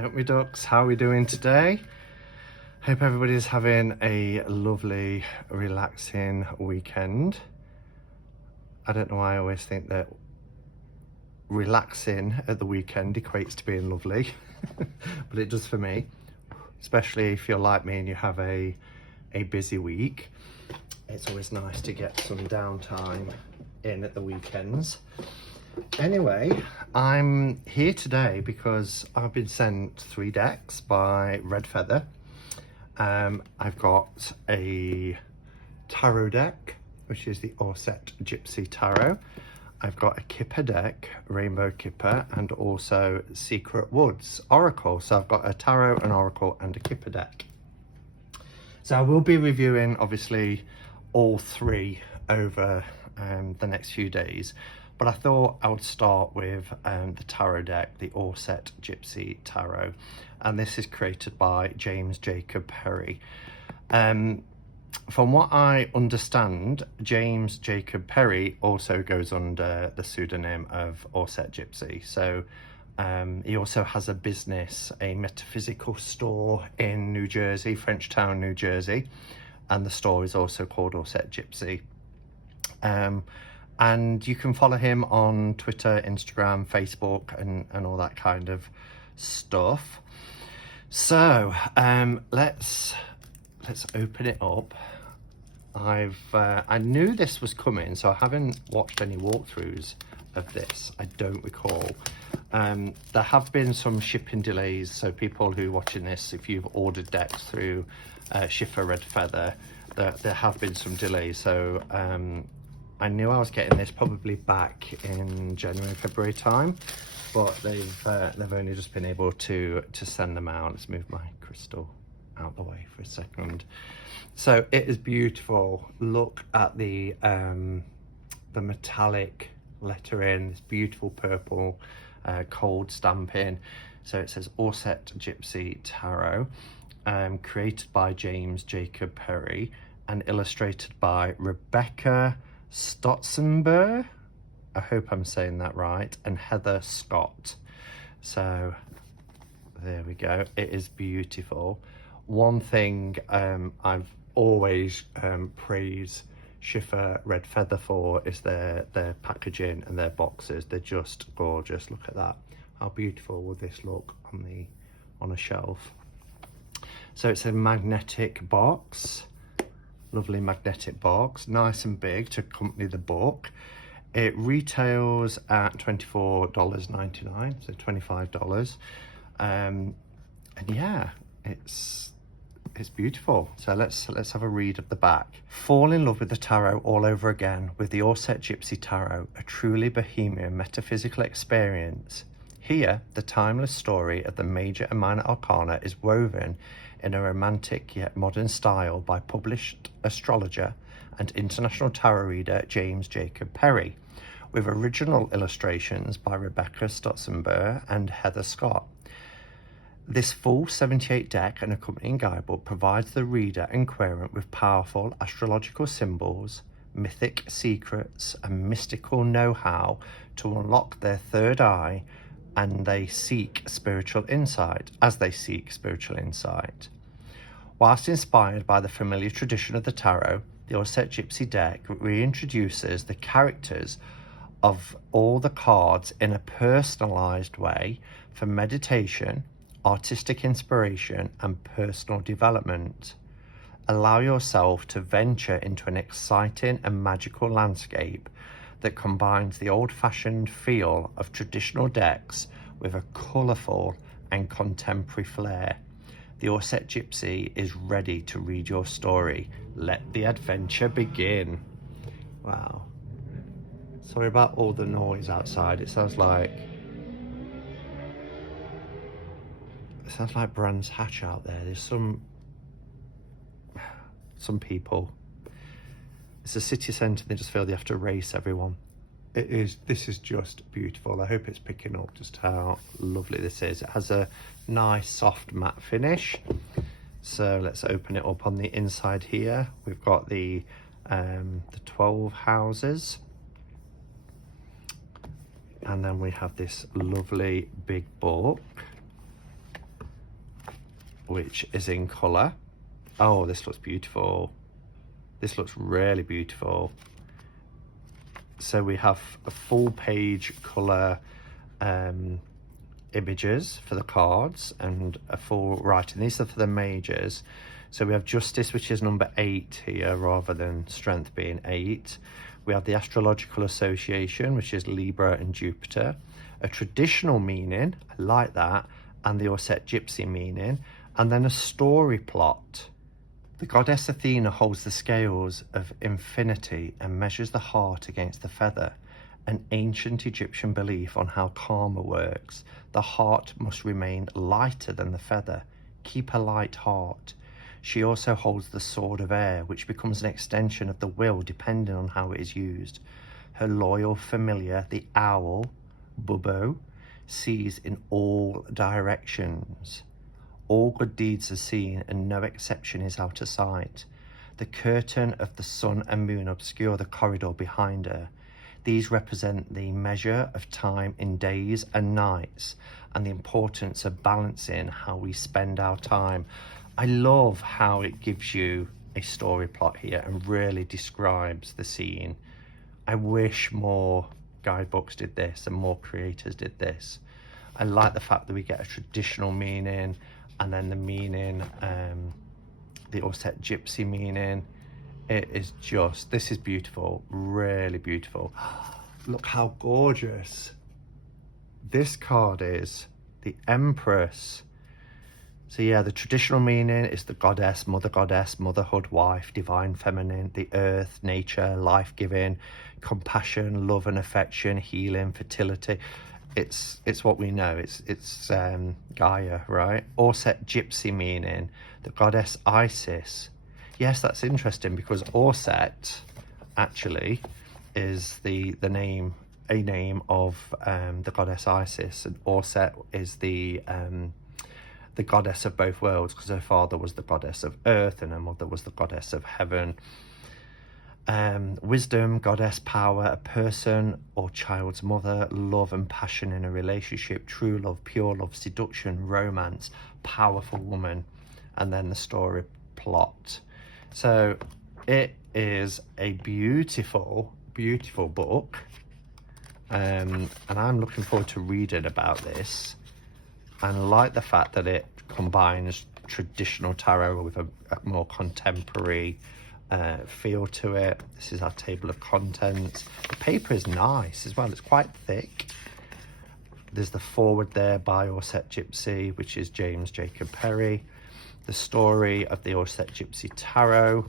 Don't we, ducks? How are we doing today? Hope everybody's having a lovely, relaxing weekend. I don't know why I always think that relaxing at the weekend equates to being lovely, but it does for me, especially if you're like me and you have a busy week. It's always nice to get some downtime in at the weekends. Anyway, I'm here today because I've been sent 3 decks by Red Feather. I've got a tarot deck, which is the Auset Gypsy Tarot. I've got a Kipper deck, Rainbow Kipper, and also Secret Woods Oracle. So I've got a tarot, an oracle, and a Kipper deck. So I will be reviewing, obviously, all 3 over the next few days. But I thought I would start with the tarot deck, the Auset Gypsy Tarot. And this is created by James Jacob Perry. From what I understand, James Jacob Perry also goes under the pseudonym of Auset Gypsy. So he also has a business, a metaphysical store in New Jersey, Frenchtown, New Jersey. And the store is also called Auset Gypsy. And you can follow him on Twitter, Instagram, Facebook, and all that kind of stuff. So let's open it up. I knew this was coming, so I haven't watched any walkthroughs of this. I don't recall. There have been some shipping delays, so people who are watching this, if you've ordered decks through Schiffer Red Feather, there have been some delays. So I knew I was getting this probably back in January, February time, but they've only just been able to send them out. Let's move my crystal out the way for a second. So it is beautiful. Look at the metallic lettering, this beautiful purple cold stamping. So it says Auset Gypsy Tarot, created by James Jacob Perry and illustrated by Rebecca Stotzenberg, I hope I'm saying that right, and Heather Scott. So there we go. It is beautiful. One thing I've always praised Schiffer Red Feather for is their packaging and their boxes. They're just gorgeous. Look at that. How beautiful will this look on a shelf? So it's a magnetic box. Lovely magnetic box, nice and big to accompany the book. It retails at $24.99, so $25. And yeah, it's beautiful. So let's have a read of the back. Fall in love with the tarot all over again with the Auset Gypsy Tarot, a truly bohemian metaphysical experience. Here, the timeless story of the major and minor arcana is woven in a romantic yet modern style by published astrologer and international tarot reader James Jacob Perry, with original illustrations by Rebecca Stotzenberg and Heather Scott. This full 78 deck and accompanying guidebook provides the reader and querent with powerful astrological symbols, mythic secrets, and mystical know-how to unlock their third eye and they seek spiritual insight. Whilst inspired by the familiar tradition of the tarot, the Auset Gypsy deck reintroduces the characters of all the cards in a personalized way for meditation, artistic inspiration, and personal development. Allow yourself to venture into an exciting and magical landscape that combines the old-fashioned feel of traditional decks with a colourful and contemporary flair. The Auset Gypsy is ready to read your story. Let the adventure begin. Wow. Sorry about all the noise outside. It sounds like Brands Hatch out there. There's some people. It's a city centre. They just feel they have to race everyone. This is just beautiful. I hope it's picking up just how lovely this is. It has a nice soft matte finish. So let's open it up. On the inside here, we've got the 12 houses. And then we have this lovely big book. which is in colour. Oh, this looks beautiful. This looks really beautiful. So we have a full page colour images for the cards and a full writing. These are for the majors. So we have Justice, which is number 8 here rather than Strength being 8. We have the Astrological Association, which is Libra and Jupiter. A traditional meaning, I like that, and the Auset Gypsy meaning. And then a story plot. The goddess Athena holds the scales of infinity and measures the heart against the feather. An ancient Egyptian belief on how karma works. The heart must remain lighter than the feather. Keep a light heart. She also holds the sword of air, which becomes an extension of the will depending on how it is used. Her loyal familiar, the owl, Bubbo, sees in all directions. All good deeds are seen and no exception is out of sight. The curtain of the sun and moon obscure the corridor behind her. These represent the measure of time in days and nights and the importance of balancing how we spend our time. I love how it gives you a story plot here and really describes the scene. I wish more guidebooks did this and more creators did this. I like the fact that we get a traditional meaning and then the meaning, the Auset Gypsy meaning. It is just, this is beautiful, really beautiful. Look how gorgeous this card is, the Empress. So yeah, the traditional meaning is the goddess, motherhood, wife, divine feminine, the earth, nature, life-giving, compassion, love and affection, healing, fertility. It's what we know. It's Gaia, right? Auset Gypsy meaning the goddess Isis. Yes, that's interesting because Auset actually is a name of the goddess Isis, and Auset is the goddess of both worlds because her father was the goddess of earth and her mother was the goddess of heaven. Wisdom, goddess, power, a person or child's mother, love and passion in a relationship, true love, pure love, seduction, romance, powerful woman, and then the story plot. So it is a beautiful, beautiful book, and I'm looking forward to reading about this. And I like the fact that it combines traditional tarot with a more contemporary feel to it. This is our table of contents. The paper is nice as well. It's quite thick. There's the forward there by Auset Gypsy, which is James Jacob Perry. The story of the Auset Gypsy Tarot.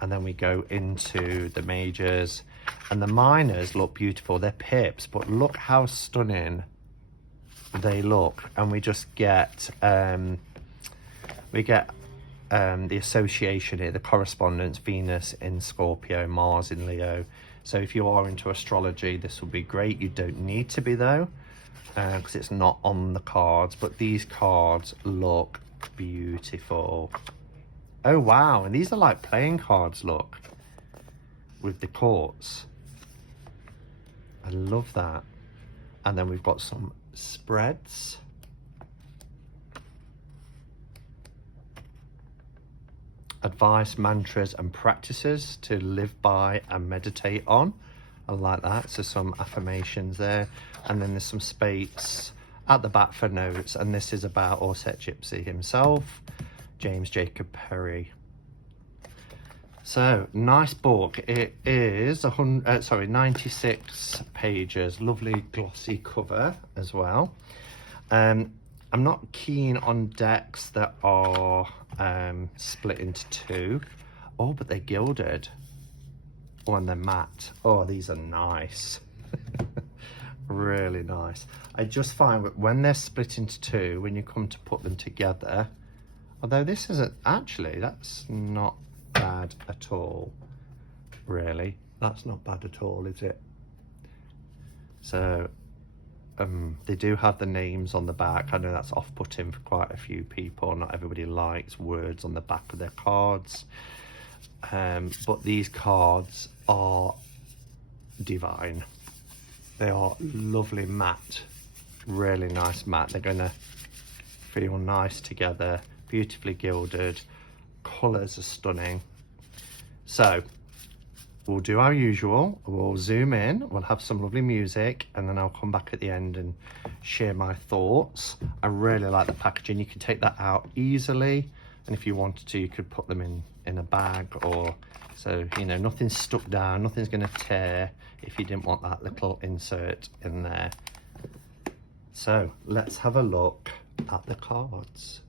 And then we go into the majors. And the minors look beautiful. They're pips, but look how stunning they look. And we just get the association here, the correspondence, Venus in Scorpio, Mars in Leo. So if you are into astrology, this will be great. You don't need to be though, because it's not on the cards, but these cards look beautiful. Oh wow, and these are like playing cards, look, with the courts. I love that. And then we've got some spreads. Advice, mantras and practices to live by and meditate on. I like that. So some affirmations there. And then there's some space at the back for notes. And this is about Auset Gypsy himself, James Jacob Perry. So nice book. It is 96 pages. Lovely glossy cover as well. I'm not keen on decks that are split into two. Oh, but they're gilded. Oh, and they're matte. Oh, these are nice. Really nice. I just find that when they're split into two, when you come to put them together, although this isn't actually, that's not bad at all, really. That's not bad at all, is it? So they do have the names on the back. I know that's off-putting for quite a few people. Not everybody likes words on the back of their cards. But these cards are divine. They are lovely matte, really nice matte. They're going to feel nice together. beautifully gilded, colours are stunning. So we'll do our usual, we'll zoom in, we'll have some lovely music, and then I'll come back at the end and share my thoughts. I really like the packaging. You can take that out easily, and if you wanted to, you could put them in a bag, or so, you know, nothing's stuck down, nothing's going to tear if you didn't want that little insert in there. So let's have a look at the cards.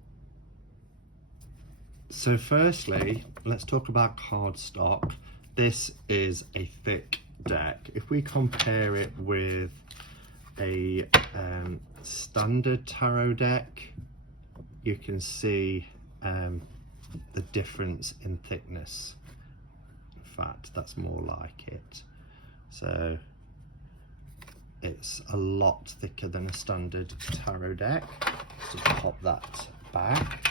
So firstly, let's talk about cardstock. This is a thick deck. If we compare it with a standard tarot deck, you can see the difference in thickness. In fact, that's more like it. So it's a lot thicker than a standard tarot deck. Just pop that back.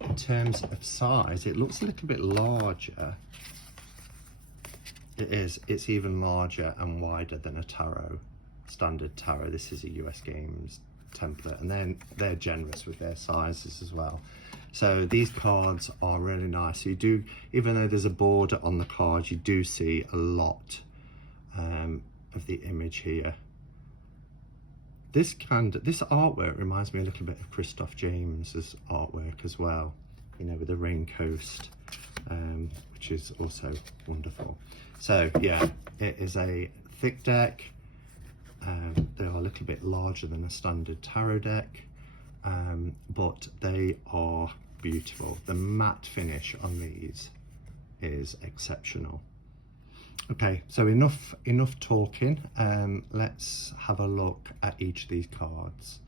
In terms of size, it looks a little bit larger. It is, it's even larger and wider than a tarot, standard tarot. This is a US Games template, and then they're generous with their sizes as well. So these cards are really nice. You do, even though there's a border on the cards, you do see a lot of the image here. This artwork reminds me a little bit of Christoph James's artwork as well, you know, with the rain coast, which is also wonderful. So yeah, it is a thick deck. They are a little bit larger than a standard tarot deck, but they are beautiful. The matte finish on these is exceptional. Okay, so enough talking. Let's have a look at each of these cards.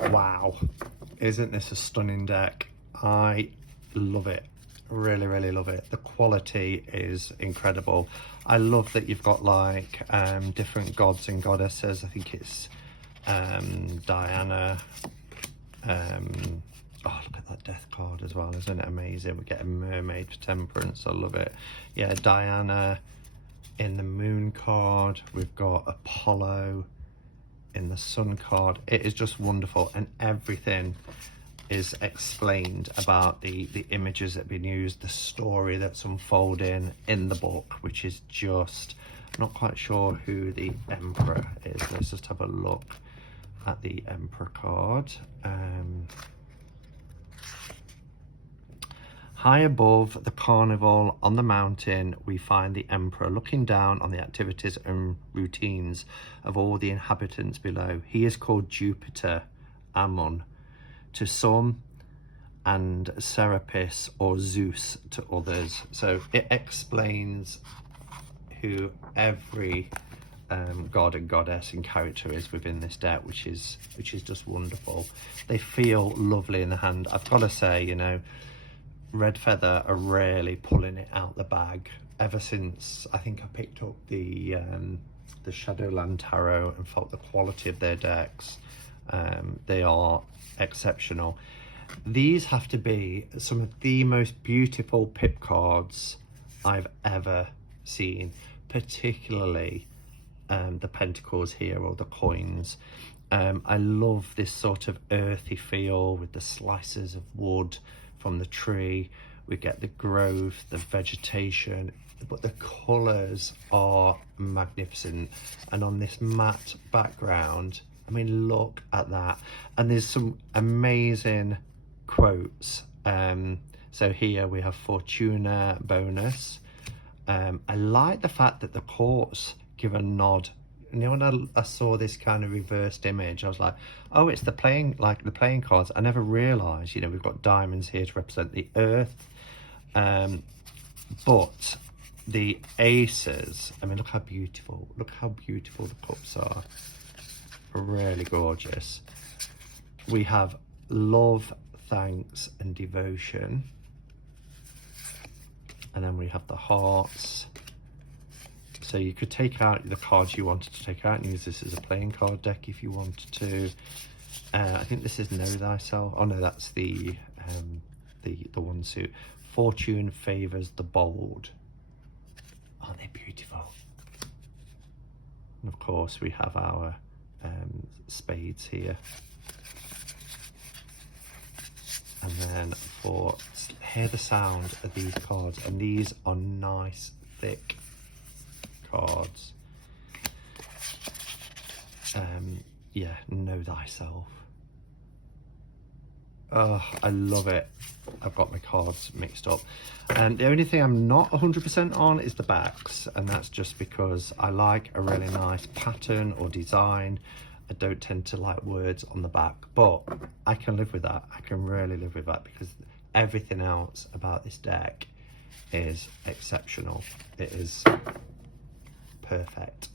Wow, isn't this a stunning deck? I love it. Really, really love it. The quality is incredible. I love that you've got like different gods and goddesses. I think it's Diana. Oh, look at that death card as well. Isn't it amazing? We get a mermaid for temperance. I love it. Yeah, Diana in the moon card. We've got Apollo in the sun card. It is just wonderful, and everything is explained about the images that have been used, the story that's unfolding in the book, which is just, not quite sure who the Emperor is. Let's just have a look at the Emperor card. High above the carnival on the mountain, we find the Emperor looking down on the activities and routines of all the inhabitants below. He is called Jupiter Ammon to some, and Serapis or Zeus to others. So it explains who every god and goddess and character is within this deck, which is just wonderful. They feel lovely in the hand. I've got to say, you know, Red Feather are really pulling it out the bag ever since I think I picked up the Shadowland Tarot and felt the quality of their decks. They are exceptional. These have to be some of the most beautiful pip cards I've ever seen, particularly the pentacles here, or the coins. I love this sort of earthy feel with the slices of wood from the tree. We get the growth, the vegetation, but the colours are magnificent. And on this matte background, I mean, look at that. And there's some amazing quotes. So here we have Fortuna bonus. I like the fact that the courts give a nod. You know, when I saw this kind of reversed image, I was like, oh, it's the playing cards. I never realised, you know, we've got diamonds here to represent the earth. But the aces, I mean, look how beautiful the cups are. Really gorgeous. We have love, thanks, and devotion. And then we have the hearts. So you could take out the cards you wanted to take out and use this as a playing card deck if you wanted to. I think this is Know Thyself. Oh no, that's the one suit. Fortune favours the bold. Aren't they beautiful? And of course we have our spades here. And then hear the sound of these cards, and these are nice thick cards. Yeah, Know Thyself. Oh, I love it. I've got my cards mixed up, and the only thing I'm not 100% on is the backs, and that's just because I like a really nice pattern or design. I don't tend to like words on the back, but I can live with that. I can really live with that, because everything else about this deck is exceptional. It is perfect.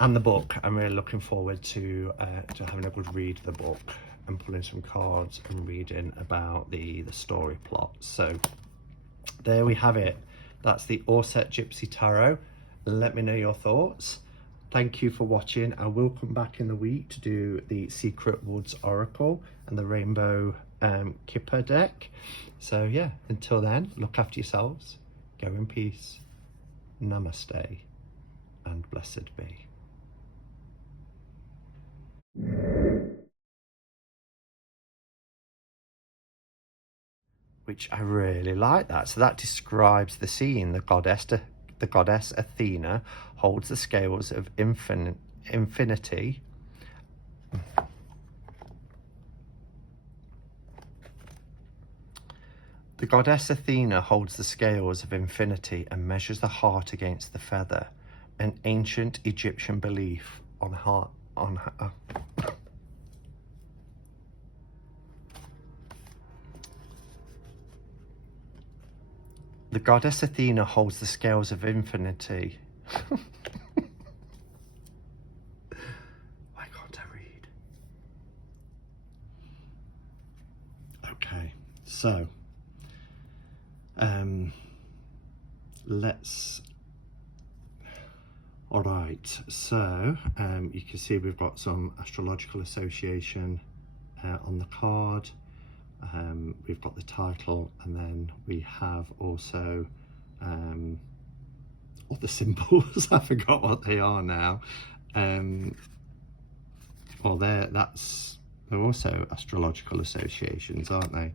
And the book, I'm really looking forward to having a good read of the book and pulling some cards and reading about the story plot. So there we have it. That's the Auset Gypsy Tarot. Let me know your thoughts. Thank you for watching. I will come back in the week to do the Secret Woods Oracle and the Rainbow Kipper deck. So yeah, until then, look after yourselves, go in peace, namaste, and blessed be. Which I really like that. So that describes the scene. The goddess Athena holds the scales of infinity. The goddess Athena holds the scales of infinity and measures the heart against the feather, an ancient Egyptian belief on heart on. The goddess Athena holds the scales of infinity. Why can't I read? So all right, so you can see we've got some astrological association on the card. We've got the title, and then we have also all the symbols. I forgot what they are now. Well, they're also astrological associations, aren't they?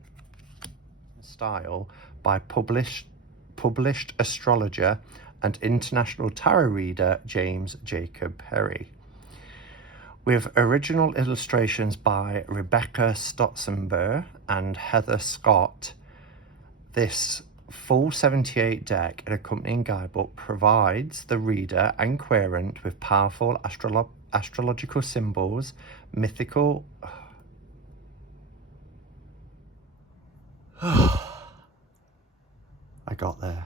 Style by published astrologer and international tarot reader James Jacob Perry, with original illustrations by Rebecca Stotzenberg and Heather Scott. This full 78 deck and accompanying guidebook provides the reader and querent with powerful astrological symbols, mythical I got there.